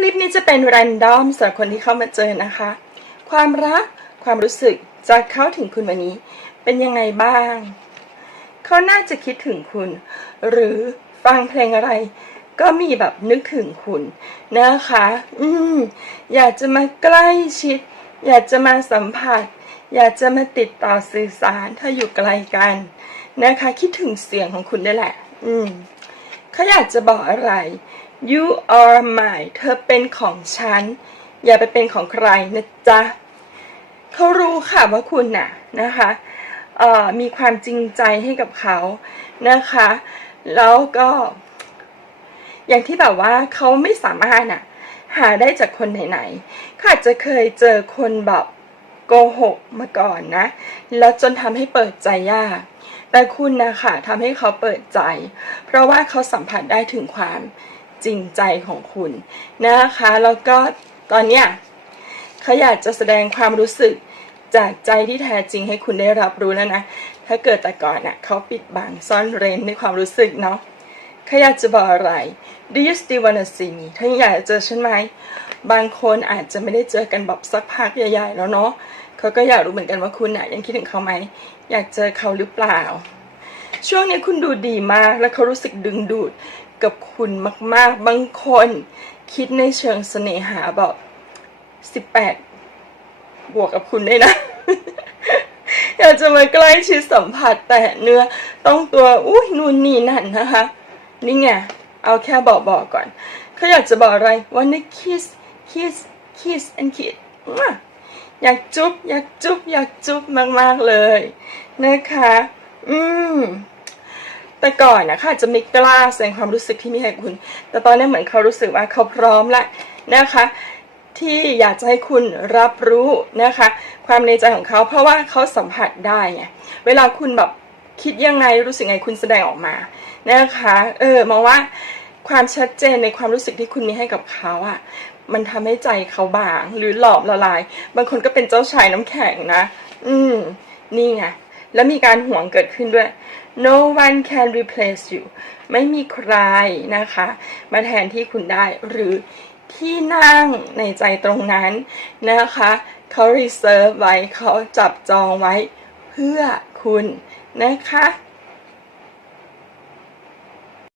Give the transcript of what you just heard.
คลิปนี้จะเป็นแรนดอมสำหรับคนที่เข้ามาเจอนะคะ ความรักความรู้สึกจะเข้าถึงคุณวันนี้ เป็นยังไงบ้าง เขาน่าจะคิดถึงคุณ หรือฟังเพลงอะไร ก็มีแบบนึกถึงคุณนะคะ อืมอยากจะมาใกล้ชิด อยากจะมาสัมผัส อยากจะมาติดต่อสื่อสารถ้าอยู่ไกลกันนะคะ คิดถึงเสียงของคุณได้แหละ อืมเขาอยากจะบอกอะไร you are mine เธอเป็นของฉัน อย่าไปเป็นของใครนะจ๊ะเขารู้ค่ะว่าคุณน่ะนะคะมีความจริงใจให้กับเขานะคะ แล้วก็ อย่างที่แบบว่าเขาไม่สามารถน่ะ หาได้จากคนไหนๆเขาอาจจะเคยเจอคนแบบโกหกมาก่อนนะ แล้วจนทำให้เปิดใจยาก แต่คุณนะคะทำให้เขาเปิดใจ เพราะว่าเขาสัมผัสได้ถึงความ จริงใจของคุณนะคะ แล้วก็ตอนเนี้ยเขาอยากจะแสดงความรู้สึกจากใจที่แท้จริงให้คุณได้รับรู้แล้วนะ ถ้าเกิดแต่ก่อนน่ะเขาปิดบังซ่อนเร้นในความรู้สึกเนาะเขาอยากจะบอกอะไร Do you still wanna see me ถ้าอยากจะเจอฉันไหม บางคนอาจจะไม่ได้เจอกันแบบสักพักใหญ่ๆแล้วเนาะเขาก็อยากรู้เหมือนกันว่าคุณน่ะยังคิดถึงเขาไหม อยากเจอเขาหรือเปล่า ช่วงนี้คุณดูดีมากและเขารู้สึกดึงดูด กับคุณมาก ๆ บางคน คิดในเชิงเสน่หาแบบสิบแปดบวกกับคุณได้นะ อยากจะมาใกล้ชิดสัมผัสแต่เนื้อต้องตัวอุ้ยนู่นนี่นั่นนะคะ นี่ไง เอาแค่บอกบอกก่อน เขาอยากจะบอกอะไรวันนี้ kiss kiss kiss and kiss อยากจุ๊บอยากจุ๊บอยากจุ๊บมาก ๆ เลยนะคะ อืม แต่ก่อนนะเขาอาจจะไม่กล้าแสดงความรู้สึกที่มีให้คุณ แต่ตอนนี้เหมือนเขารู้สึกว่าเขาพร้อมแล้วนะคะ ที่อยากจะให้คุณรับรู้นะคะ ความในใจของเขาเพราะว่าเขาสัมผัสได้ไงเวลาคุณแบบคิดยังไงรู้สึกไงคุณแสดงออกมานะคะเออมองว่าความชัดเจนในความรู้สึกที่คุณมีให้กับเขาอะ่ะมันทำให้ใจเขาบางหรือหลอมละลาย บางคนก็เป็นเจ้าชายน้ำแข็งนะ อืม นี่ไง แล้วมีการห่วงเกิดขึ้นด้วย no one can replace you ไม่มีใครนะคะ มาแทนที่คุณได้หรือที่นั่งในใจตรงนั้นนะคะเขา reserve ไว้เขาจับจองไว้เพื่อคุณนะคะ